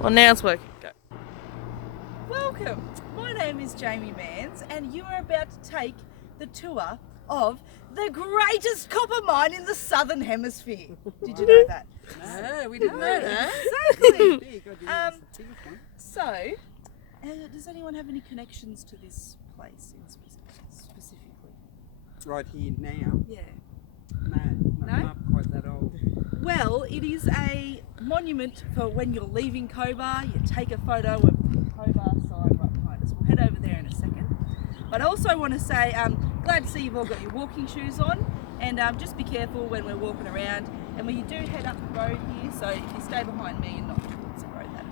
Well, now it's working. Go. Welcome. My name is Jamie Mans, and you are about to take the tour of the greatest copper mine in the Southern Hemisphere. Did you know that? No, we didn't know that. Exactly. Big, Does anyone have any connections to this place specifically? right here now. Yeah. No, No? I'm not quite that old. Well, it is a monument for when you're leaving Cobar. You take a photo of the Cobar sign right behind us. We'll head over there in a second. But I also want to say, glad to see you've all got your walking shoes on, and just be careful when we're walking around. And when you do head up the road here, so if you stay behind me and not towards the road, that'd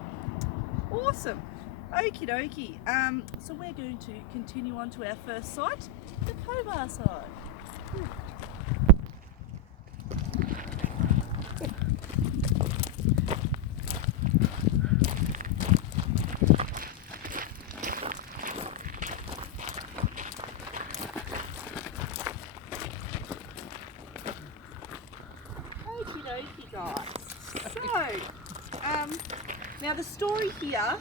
be awesome. Okie dokie. So we're going to continue on to our first site, the Cobar side. Okie dokie, guys. So, now the story here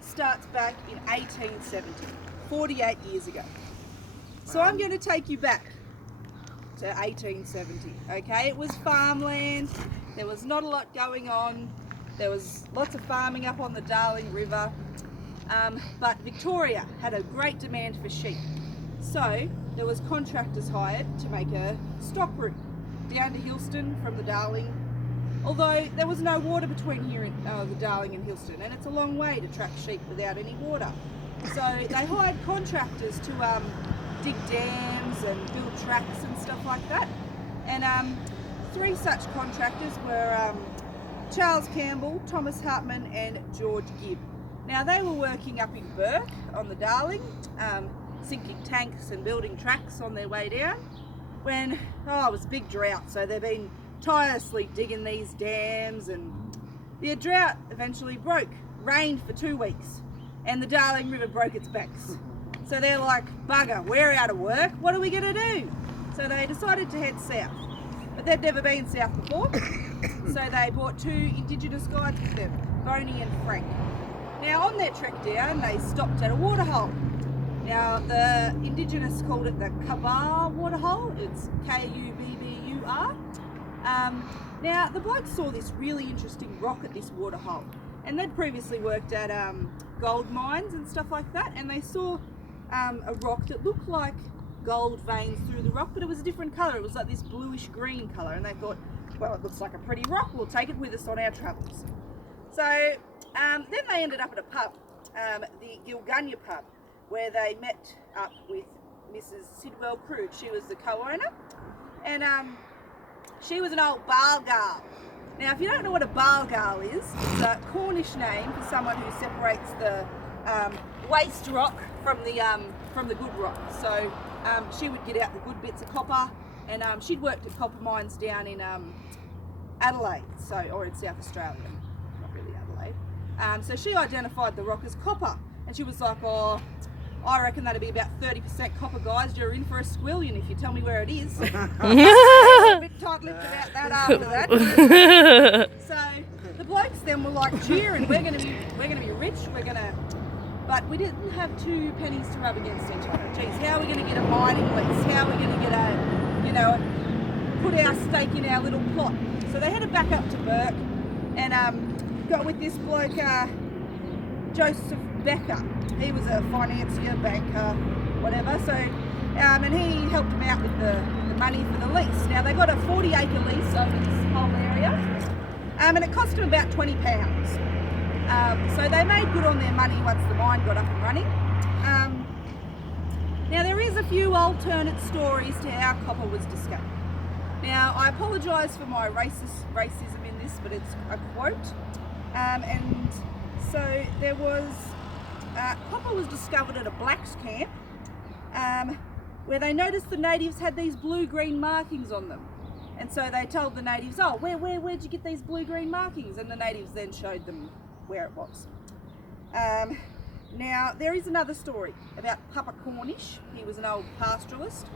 starts back in 1870, 48 years ago. So I'm going to take you back to 1870, okay? It was farmland, there was not a lot going on, there was lots of farming up on the Darling River, but Victoria had a great demand for sheep. So there was contractors hired to make a stock route down to Hillston from the Darling, although there was no water between here and the Darling and Hillston, and it's a long way to track sheep without any water. So they hired contractors to dig dams and build tracks and stuff like that. And three such contractors were Charles Campbell, Thomas Hartman and George Gibb. Now they were working up in Burke on the Darling, sinking tanks and building tracks on their way down, when it was a big drought, so they've been tirelessly digging these dams, and the drought eventually broke. Rained for 2 weeks and the Darling River broke its banks. So they're like, bugger, we're out of work, what are we going to do? So they decided to head south, but they'd never been south before. So they brought two Indigenous guides with them, Boney and Frank. Now on their trek down they stopped at a waterhole. Now the Indigenous called it the Kubbur waterhole, it's Kubbur. Now the blokes saw this really interesting rock at this waterhole, and they'd previously worked at gold mines and stuff like that, and they saw a rock that looked like gold veins through the rock, but it was a different colour. It was like this bluish green colour, and they thought, well, it looks like a pretty rock, we'll take it with us on our travels. So then they ended up at a pub, the Gilgunya pub, where they met up with Mrs. Sidwell Krug. She was the co-owner, and she was an old Balgal. Now, if you don't know what a Balgal is, it's a Cornish name for someone who separates the waste rock from the good rock. So she would get out the good bits of copper, and she'd worked at copper mines down in Adelaide, or in South Australia, not really Adelaide. So she identified the rock as copper, and she was like, oh, I reckon that'd be about 30% copper, guys. You're in for a squillion if you tell me where it is. A bit tight-lipped about that after that. So the blokes then were like cheering, we're gonna be rich, but we didn't have 2 pennies to rub against each other. Geez, how are we gonna get a mining lease? How are we gonna get put our stake in our little plot? So they headed back up to Burke and got with this bloke, Joseph Becker. He was a financier, banker, whatever. So, and he helped them out with the money for the lease. Now they got a 40-acre lease over this whole area, and it cost them about £20. So they made good on their money once the mine got up and running. Now there is a few alternate stories to how copper was discovered. Now I apologise for my racism in this, but it's a quote. And so there was copper was discovered at a blacks camp, where they noticed the natives had these blue-green markings on them, and so they told the natives, "Oh, where'd you get these blue-green markings?" And the natives then showed them where it was. Now there is another story about Papa Cornish. He was an old pastoralist,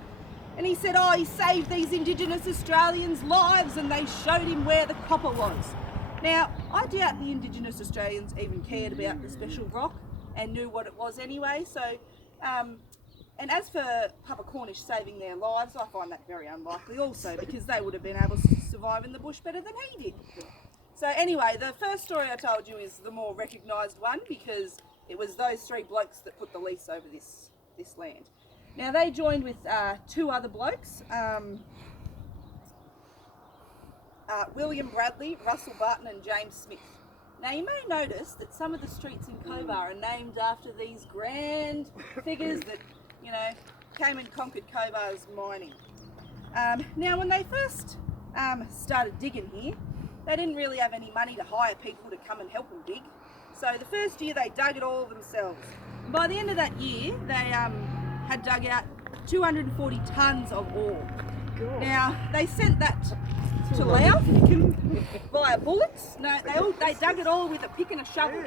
and he said, "Oh, he saved these Indigenous Australians' lives, and they showed him where the copper was." Now I doubt the Indigenous Australians even cared about the special rock and knew what it was anyway. So, and as for Papa Cornish saving their lives, I find that very unlikely also, because they would have been able to survive in the bush better than he did. So anyway, the first story I told you is the more recognised one, because it was those three blokes that put the lease over this land. Now they joined with two other blokes, William Bradley, Russell Barton and James Smith. Now you may notice that some of the streets in Cobar are named after these grand figures that, you know, came and conquered Cobar's mining. Now when they first started digging here, they didn't really have any money to hire people to come and help them dig. So the first year they dug it all themselves. And by the end of that year, they had dug out 240 tonnes of ore. God. Now they sent that to Laos via bullets. No, they dug it all with a pick and a shovel.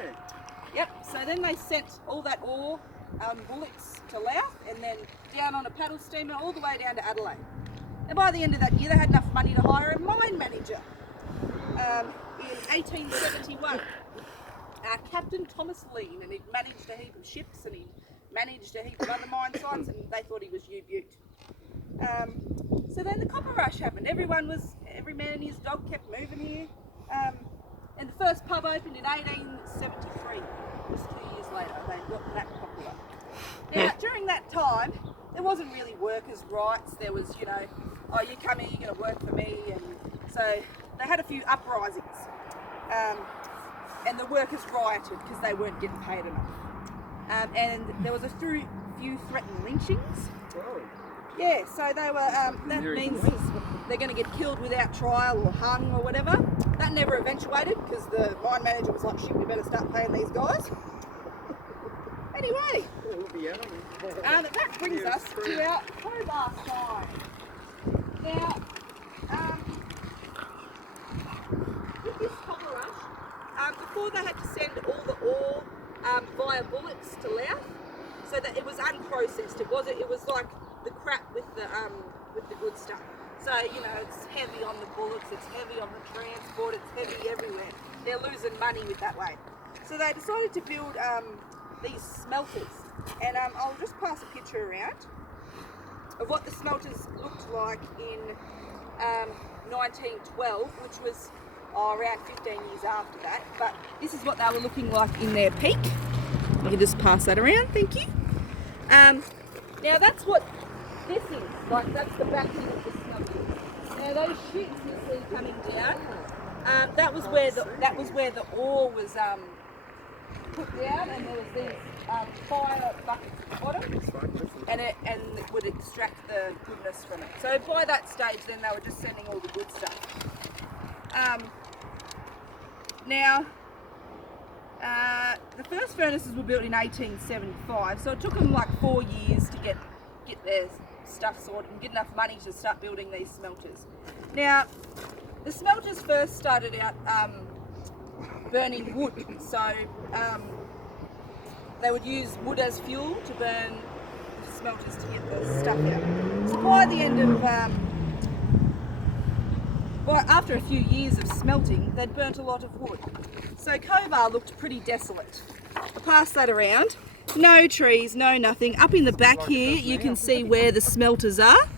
Yep. So then they sent all that ore, bullets to Laos, and then down on a paddle steamer all the way down to Adelaide. And by the end of that year, they had enough money to hire a mine manager. In 1871, Captain Thomas Lean, and he'd managed a heap of ships and he managed a heap of other mine sites, and they thought he was U-Butte. So then the copper rush happened. Every man and his dog kept moving here, and the first pub opened in 1873. Just 2 years later, they got that popular. Now during that time, there wasn't really workers' rights. There was, you know, oh, you come here, you're going to work for me, and so they had a few uprisings, and the workers rioted because they weren't getting paid enough, and there was a few threatened lynchings. Yeah, so they were. That means they're going to get killed without trial or hung or whatever. That never eventuated because the mine manager was like, "Shit, we better start paying these guys." Anyway, that brings us to our Cobar side. Now, with this copper rush, before they had to send all the ore via bullets to Laos, so that it was unprocessed. It was like the crap with the good stuff. So, you know, it's heavy on the bullets, it's heavy on the transport, it's heavy everywhere. They're losing money with that way. So they decided to build these smelters, and I'll just pass a picture around of what the smelters looked like in 1912, which was around 15 years after that. But this is what they were looking like in their peak. You can just pass that around, thank you. Now that's what this is, like that's the back end of the smelter. Now those chutes you see coming down, that was where the ore was put down, and there was these fire buckets at the bottom, and it would extract the goodness from it. So by that stage, then they were just sending all the good stuff. Now, the first furnaces were built in 1875, so it took them like 4 years to get their stuff sorted and get enough money to start building these smelters. Now, the smelters first started out burning wood, so they would use wood as fuel to burn the smelters to get the stuff out. So by the end of, after a few years of smelting, they'd burnt a lot of wood. So Cobar looked pretty desolate. I'll pass that around. No trees, no nothing. Up in the back here, you can see where the smelters are.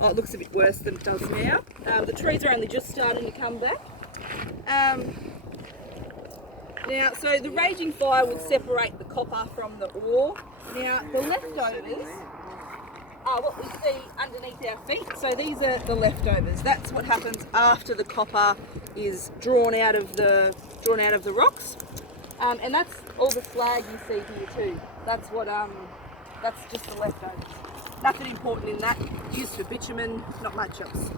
Oh, it looks a bit worse than it does now. The trees are only just starting to come back. Now, so the raging fire would separate the copper from the ore. Now, the leftovers are what we see underneath our feet. So these are the leftovers. That's what happens after the copper is drawn out of the rocks. And that's all the slag you see here too. That's what that's just the leftovers. Nothing important in that. Used for bitumen, not much else.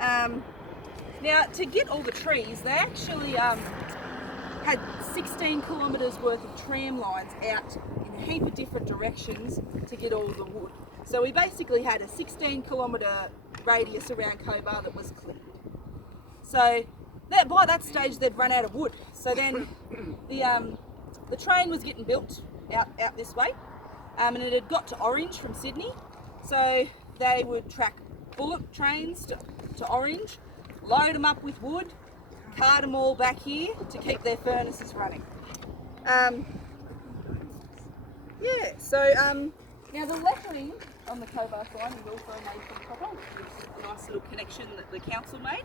Now, to get all the trees, they actually had 16 kilometres worth of tram lines out in a heap of different directions to get all the wood. So we basically had a 16 kilometre radius around Cobar that was cleared. So by that stage they'd run out of wood. So then the train was getting built out this way, and it had got to Orange from Sydney. So they would track bullock trains to Orange, load them up with wood, cardamom back here to keep their furnaces running. Yeah, so now the lettering on the Cobar sign is also made from copper, which is a nice little connection that the council made.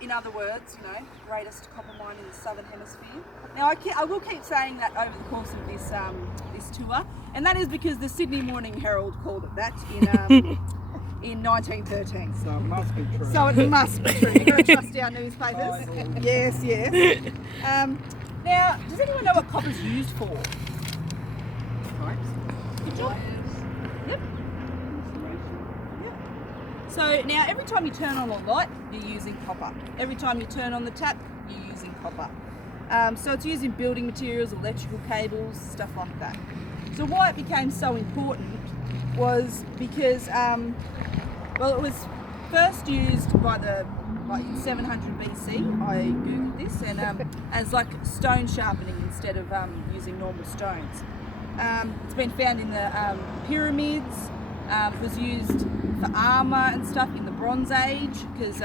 In other words, you know, greatest copper mine in the southern hemisphere. Now I will keep saying that over the course of this this tour, and that is because the Sydney Morning Herald called it that in 1913. So it must be true. So it must be true. You've got to trust our newspapers. Yes, yes. Now, does anyone know what copper's used for? Good job. Yep. Yep. So now every time you turn on a light, you're using copper. Every time you turn on the tap, you're using copper. So it's used in building materials, electrical cables, stuff like that. So why it became so important was because, well, it was first used by in 700 BC. I googled this, and as like stone sharpening instead of using normal stones. It's been found in the pyramids. It was used for armour and stuff in the Bronze Age, because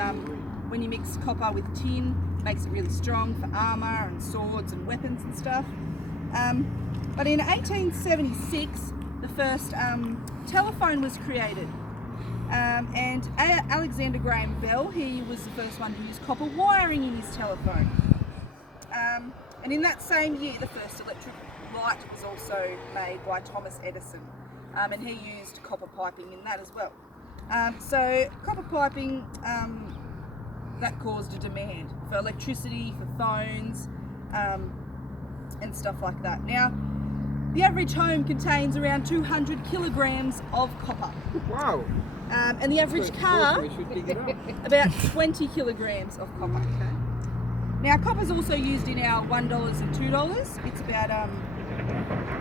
when you mix copper with tin, it makes it really strong for armour and swords and weapons and stuff. But in 1876, the first telephone was created. And Alexander Graham Bell, he was the first one to use copper wiring in his telephone. And in that same year, the first electric light was also made by Thomas Edison, and he used copper piping in that as well. So copper piping, that caused a demand for electricity, for phones, and stuff like that. Now, the average home contains around 200 kilograms of copper. Wow. And the average car, about 20 kilograms of copper. Okay. Now, copper is also used in our $1 and $2. It's about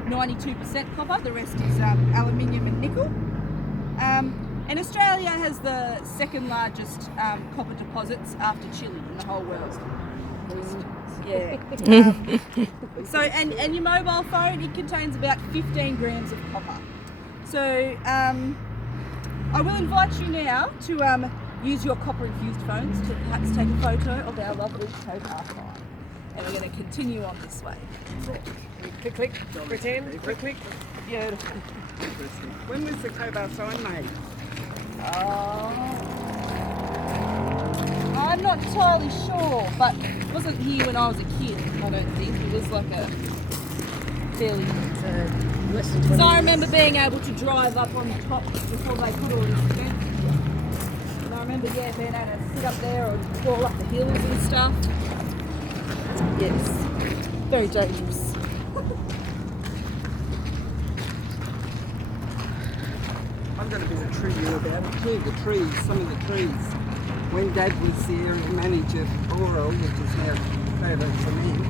92% copper. The rest is aluminium and nickel. And Australia has the second largest copper deposits after Chile in the whole world. Yeah. So, and your mobile phone, it contains about 15 grams of copper. So, I will invite you now to use your copper-infused phones to perhaps take a photo of our lovely Cobar sign. And we're going to continue on this way. Click, click, pretend, click, click. Beautiful. When was the Cobar sign made? I'm not entirely sure, but it wasn't here when I was a kid, I don't think. It was like a fairly... Because I remember being able to drive up on the top before they put all this fence. And I remember, yeah, being able to sit up there or crawl up the hills and stuff. Yes, very dangerous. I've got a bit of trivia about it too, the trees, some of the trees. When Dad was there as manager of Oral, which is now Cobar Cement,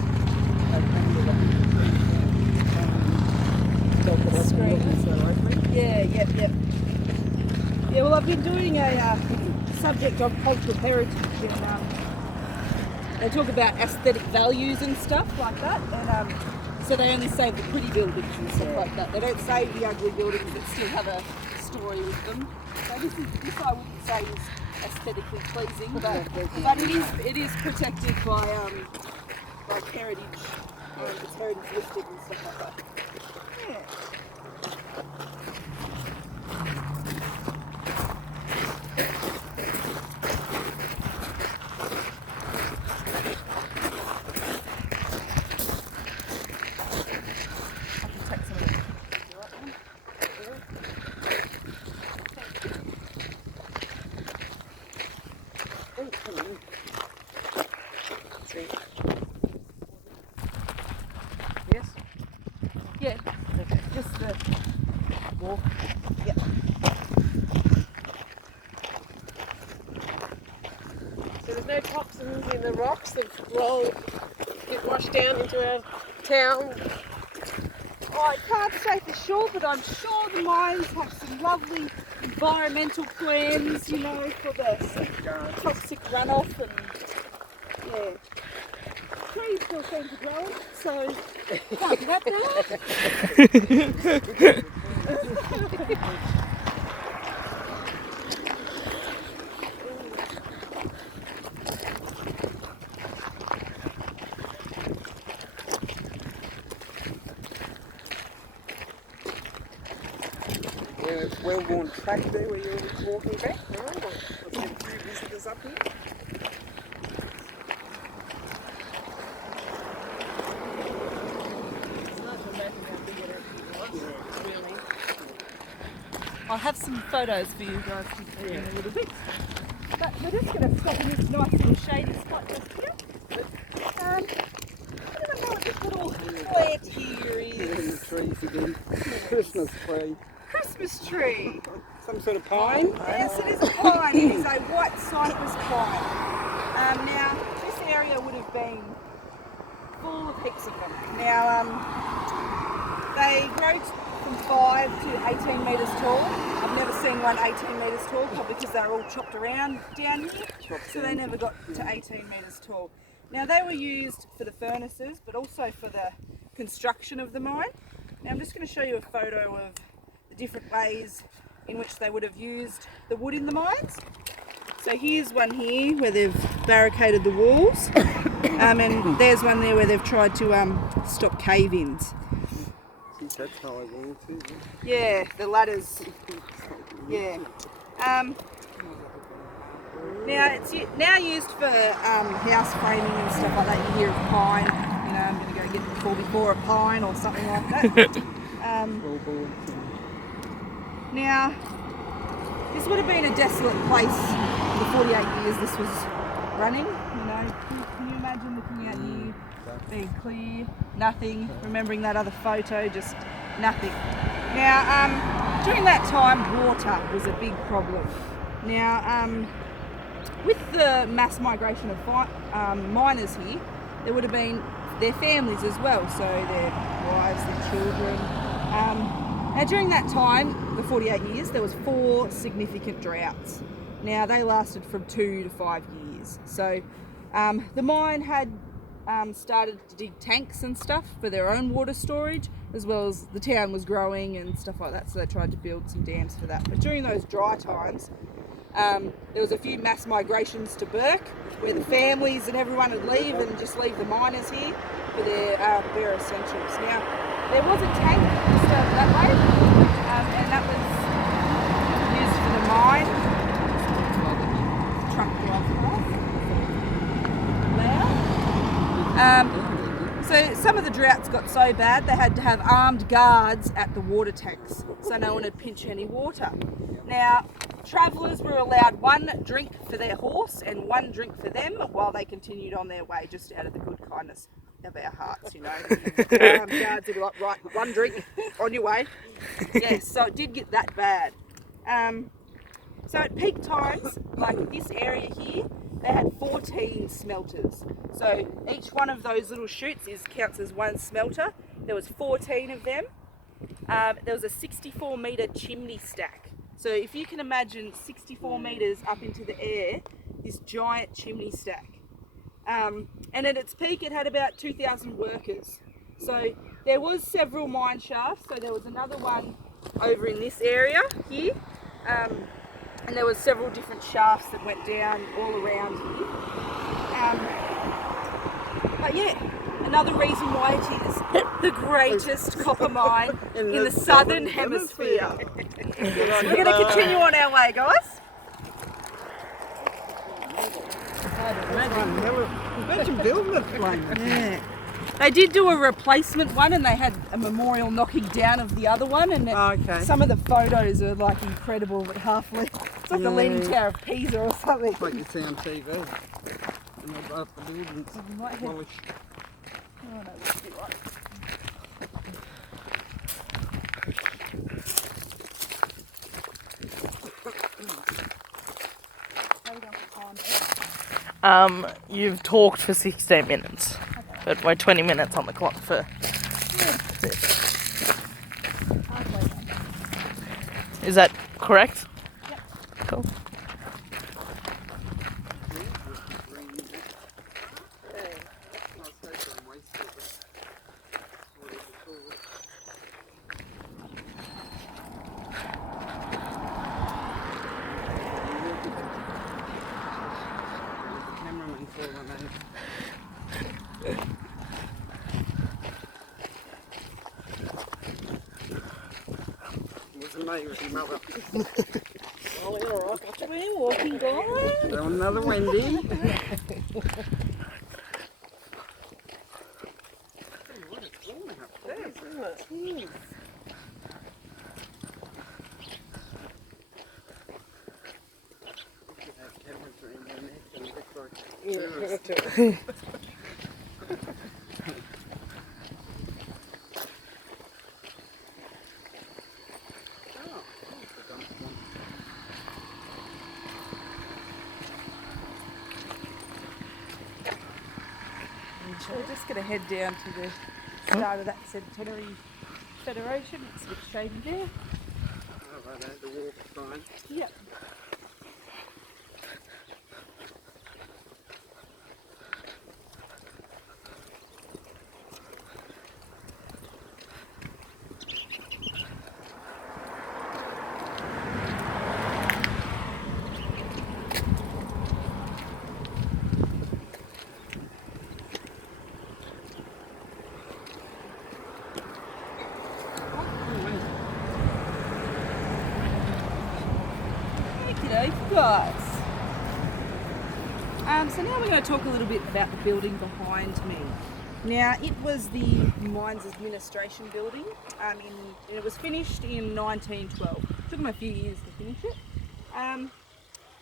Yeah, yep. Yeah, well, I've been doing a subject on cultural heritage, and they talk about aesthetic values and stuff like that, and so they only save the pretty buildings and stuff like that. They don't save the ugly buildings that still have a story with them. So this I wouldn't say is aesthetically pleasing, but it is protected by heritage, it's heritage listed and stuff like that. Yeah. Yes? Yeah, okay. Just the walk. Yep. So there's no toxins in the rocks that get washed down into our town? Oh, I can't say for sure, but I'm sure the mines have some lovely environmental plans, you know, for the toxic runoff and, yeah. Trees still seem to grow, so can't be that bad. well-worn track there where you were walking back. I've got a few visitors up here. I'll have some photos for you guys to see in a little bit. But we're just going to stop in this nice little shady spot just here. I don't know what this little plant here In the is. trees again. Christmas tree. Christmas tree. Some sort of pine. Yes, it is a pine. It is a white cypress pine. Now, this area would have been full of heaps of them. Now, they grow from 5 to 18 metres tall. I've never seen one 18 metres tall, probably because they're all chopped around down here, so they never got to 18 metres tall. Now they were used for the furnaces, but also for the construction of the mine. Now I'm just going to show you a photo of the different ways in which they would have used the wood in the mines. So here's one here where they've barricaded the walls, and there's one there where they've tried to stop cave-ins. That's how I want to. Yeah, the ladders. Yeah. Now it's now used for house framing and stuff like that. You hear of pine. You know, I'm going to go get the 4x4 of pine or something like that. Now, this would have been a desolate place for the 48 years this was running. You know, can you imagine looking out here, being clear, nothing, remembering that other photo, just nothing. Now, during that time, water was a big problem. Now, with the mass migration of miners here, there would have been their families as well, so their wives, their children. Now, during that time, the 48 years, there was 4 significant droughts. Now, they lasted from 2 to 5 years. So, the mine had started to dig tanks and stuff for their own water storage, as well as the town was growing and stuff like that, so they tried to build some dams for that. But during those dry times, there was a few mass migrations to Burke, where the families and everyone would leave and just leave the miners here for their bare essentials. Now, there was a tank just over that way, and that was used for the mine. Truck drives past. So some of the droughts got so bad they had to have armed guards at the water tanks so no one would pinch any water. Now, travellers were allowed 1 drink for their horse and 1 drink for them while they continued on their way, just out of the good kindness of our hearts, you know. Guards would be like, right, 1 drink, on your way. Yes, so it did get that bad. So at peak times, like this area here, they had 14 smelters. So each one of those little chutes counts as 1 smelter. There was 14 of them. There was a 64-metre chimney stack. So if you can imagine 64 metres up into the air, this giant chimney stack. And at its peak it had about 2,000 workers. So there was several mine shafts. So there was another one over in this area here. And there was several different shafts that went down all around here. But yeah, another reason why it is the greatest copper mine in the southern hemisphere. We're going to continue on our way, guys. Imagine building a plane. Yeah. They did do a replacement one, and they had a memorial knocking down of the other one, and some of the photos are like incredible, but half lit. It's like the Leaning Tower of Pisa or something. It's like you see on TV. And above the buildings. Polished. Oh, no, this is right. You've talked for 16 minutes, but we're 20 minutes on the clock for this. Is that correct? Yep. Cool. It was favourite mother. Oh, you're all right. Watch me walking, guys. Another Wendy. We're just going to head down to the start of that centenary federation. It's a bit shady there. Oh, right, the walk fine. Yep. G'day, guys. So now we're going to talk a little bit about the building behind me. Now, it was the Mines Administration building, and it was finished in 1912. It took them a few years to finish it.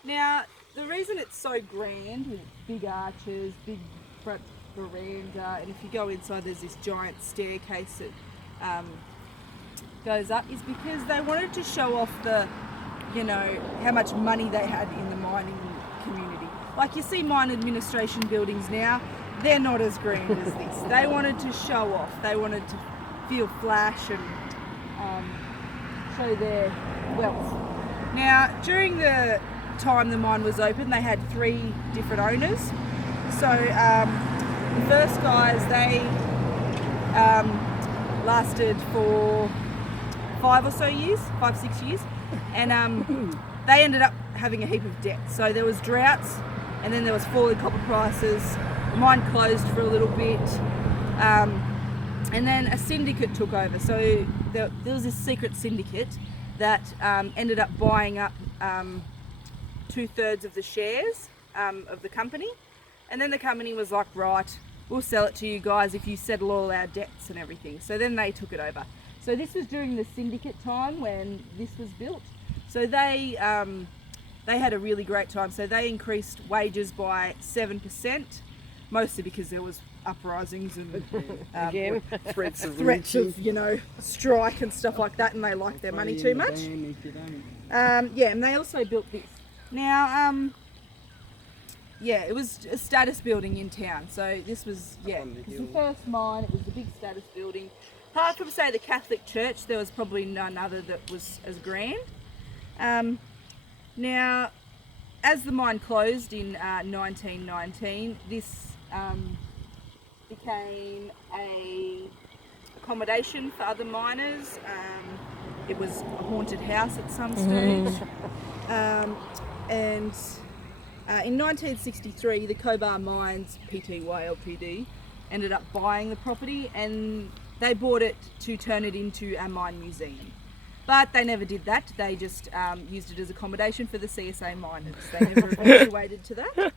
Now, the reason it's so grand, with big arches, big front veranda, and if you go inside there's this giant staircase that goes up, is because they wanted to show off how much money they had in the mining community. Like you see mine administration buildings now, they're not as grand as this. They wanted to show off. They wanted to feel flash and show their wealth. Now, during the time the mine was open, they had 3 different owners. So the first guys, they lasted for 5 or so years, 5-6 years. And they ended up having a heap of debt. So there was droughts, and then there was falling copper prices. The mine closed for a little bit, and then a syndicate took over. So there was this secret syndicate that ended up buying up 2/3 of the shares of the company, and then the company was like, right, we'll sell it to you guys if you settle all our debts and everything. So then they took it over. So this was during the syndicate time when this was built. So they had a really great time. So they increased wages by 7%, mostly because there was uprisings and Threats of strike and stuff like that, and they liked their money too much. And they also built this. Now, it was a status building in town. So this was, it was the first mine. It was the big status building. Apart from, say, the Catholic Church, there was probably none other that was as grand. Now, as the mine closed in 1919, this became a accommodation for other miners. It was a haunted house at some stage. And in 1963, the Cobar Mines Pty Ltd ended up buying the property, and they bought it to turn it into a mine museum. But they never did that. They just used it as accommodation for the CSA miners. They never eventuated to that.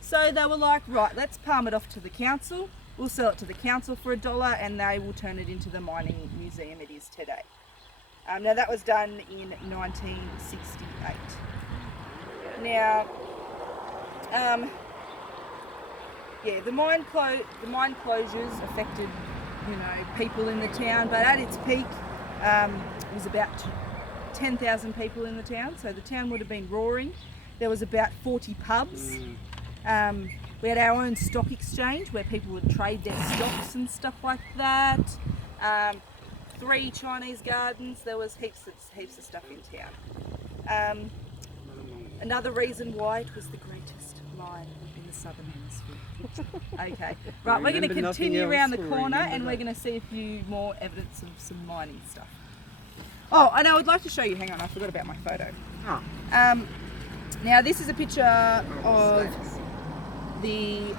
So they were like, right, let's palm it off to the council. We'll sell it to the council for $1 and they will turn it into the mining museum it is today. Now that was done in 1968. Now, the mine closures affected, people in the town, but at its peak, it was about 10,000 people in the town, so the town would have been roaring. There was about 40 pubs. We had our own stock exchange where people would trade their stocks and stuff like that. 3 Chinese gardens. There was heaps of stuff in town. Another reason why it was the greatest mine in the southern hemisphere. Okay, right, we're going to continue around the corner and we're going to see a few more evidence of some mining stuff. Oh, and I would like to show you, hang on, I forgot about my photo. Now this is a picture of the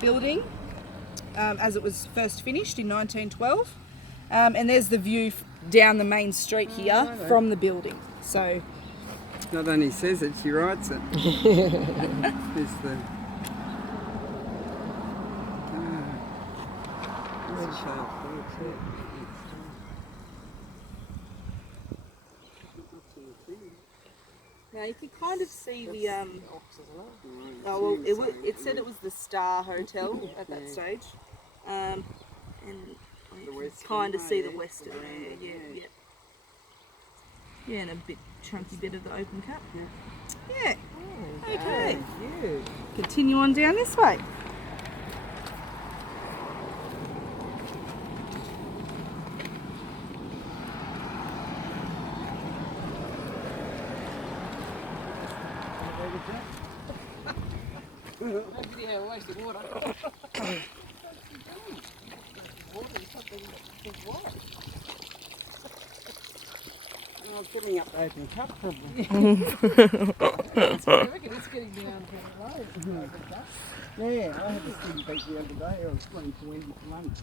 building as it was first finished in 1912. And there's the view down the main street here from the building. So Not only says it, she writes it. There's the... Red sharp. now you can kind of see the it said it was the Star Hotel at that stage, and The west kind of one, see yeah. the western there. Yeah, and a bit chunky bit of the open cut. Yeah. Okay. Cute. Continue on down this way. Nobody had a waste of water. Oh, filling up the open cup probably. I reckon it's getting down to the road. Yeah, I had a steady beat the other day. I was running to Wendy's for lunch.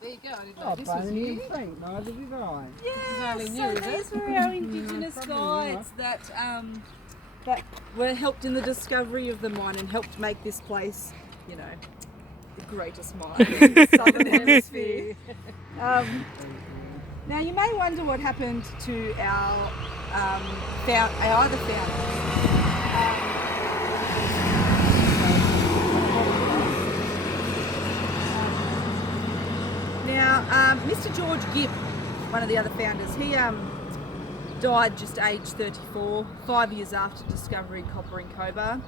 There you go. I didn't know this was Bunny, here. thank neither did I. Yeah, only so new, is these it? were our Indigenous Probably guides that were helped in the discovery of the mine and helped make this place, you know, the greatest mine in the southern hemisphere. Now you may wonder what happened to our other founders. Now, Mr. George Gibb, one of the other founders, he died just aged 34, 5 years after discovering copper in Cobar,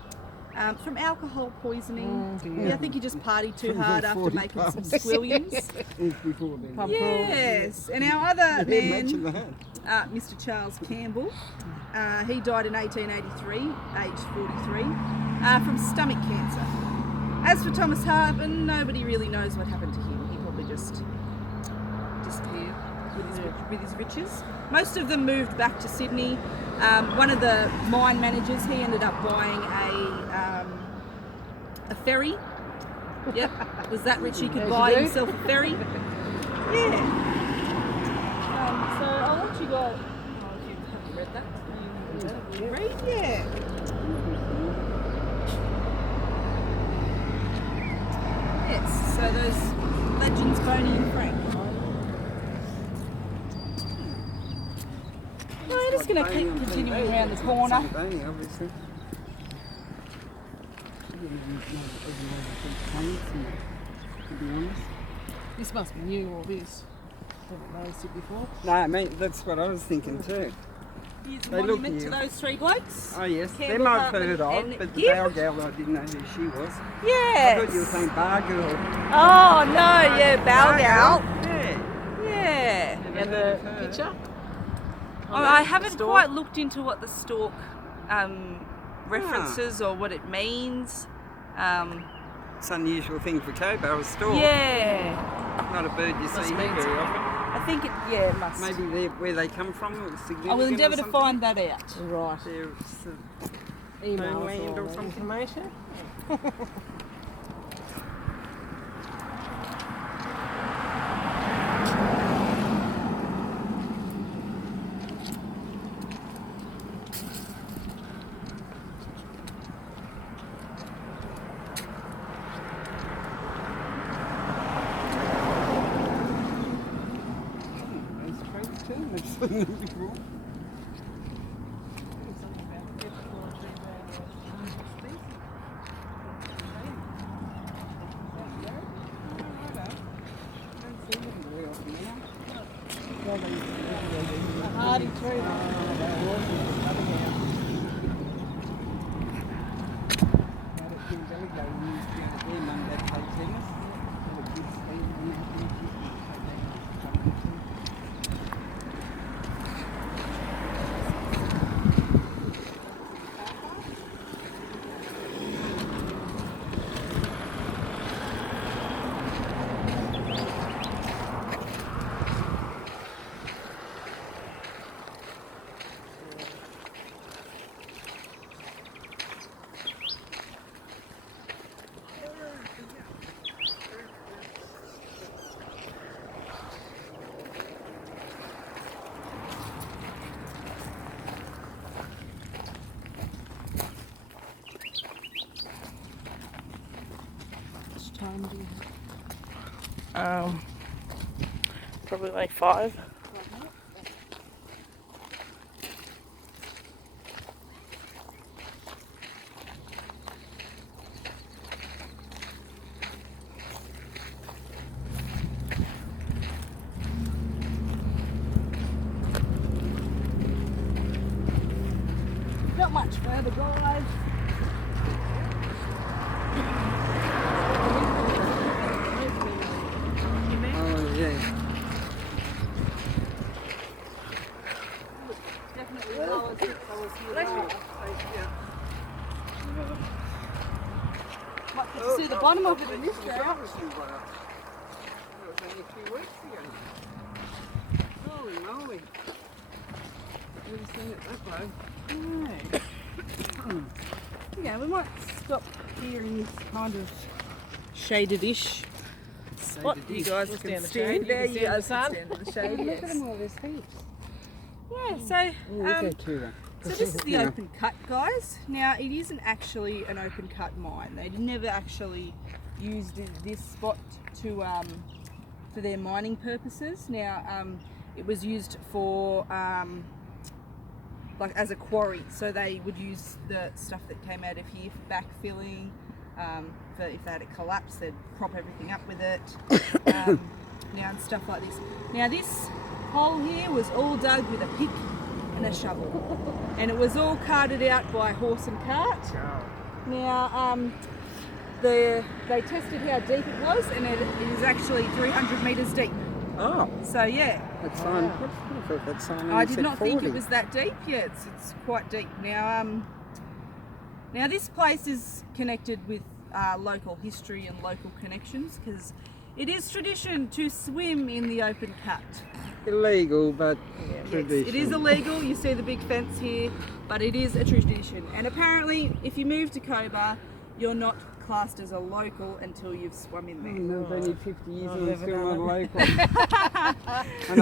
from alcohol poisoning. I think he just partied too hard after 40 making some pubs. squillions. It was before then. Yes, and our other Imagine man, that. Mr. Charles Campbell, he died in 1883, aged 43, from stomach cancer. As for Thomas Harbin, nobody really knows what happened to him. He probably just disappeared with his riches. Most of them moved back to Sydney. One of the mine managers, he ended up buying a ferry. Yep, was that rich he could buy himself a ferry? Yeah. So I'll let you go. Oh, if you haven't read that, you read, yeah. Yes, so those legends, Boney and Frank. We're just going to keep continuing around the corner. Boney, obviously. To be honest. This must be new, all this. Haven't noticed it before. No, I mean, that's what I was thinking too. Here's a They look monument to new. those three blokes. Oh yes, Campbell, them I've Hartman heard of, and but the Gibb. bow girl I didn't know who she was. I Yes. thought you were saying bar girl. Oh no, yeah, bow gal. Yeah. Yeah. And the picture? I haven't quite looked into what the stork references or what it means. It's an unusual thing for Cobar, a stork. Yeah. Not a bird you see mean very often. I think it must. Maybe they're, where they come from was significant. I will endeavour or to something. find that out. Right. They're Email Homeland or us all something. the information. Those trees too, I've seen them before. Hardy tree. time do you Probably like 5. have? Not much further, guys. Oh, yeah. Definitely lower since I was here last. Might get to see the bottom of it in this day. That was only a few weeks ago. Holy moly. Never seen it that low. Yeah, we might stop here in this kind of shaded-ish spot. You guys We'll can stand the stand shade, you there. can You stand guys the sun. can stand in the shade. Look Yes. at them all, there's heaps. Yeah, so this is the open cut, guys. Now, it isn't actually an open cut mine. They never actually used this spot to for their mining purposes. Now, it was used for like as a quarry. So they would use the stuff that came out of here for backfilling. For if they had it collapse, they'd prop everything up with it. Now and stuff like this. Now this hole here was all dug with a pick and a shovel, and it was all carted out by horse and cart. Now they tested how deep it was, and it is actually 300 metres deep. Oh, So yeah, that sign. I thought that sign I only did said not 40. think it was that deep. Yeah, it's quite deep. Now now this place is connected with local history and local connections, because it is tradition to swim in the open cut. Illegal, but Yes, tradition. it is illegal. You see the big fence here, but it is a tradition. And apparently, if you move to Cobar, you're not classed as a local until you've swum in there. No, I've only 50 years I've and I'm never still not done a local. And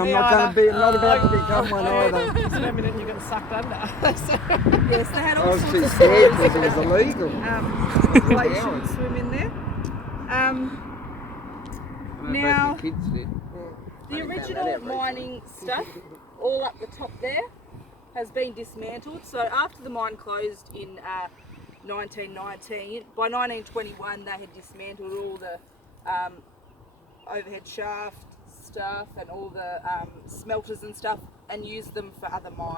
I'm Me not going either. to be, not about to become one either. Swimming and you got sucked under. Yes, they had I all was sorts too of scared stories because it was about illegal. why you shouldn't swim in there. Now, Kids did. the original mining stuff, all up the top there, has been dismantled. So after the mine closed in 1919, by 1921 they had dismantled all the overhead shaft stuff and all the smelters and stuff, and used them for other mines.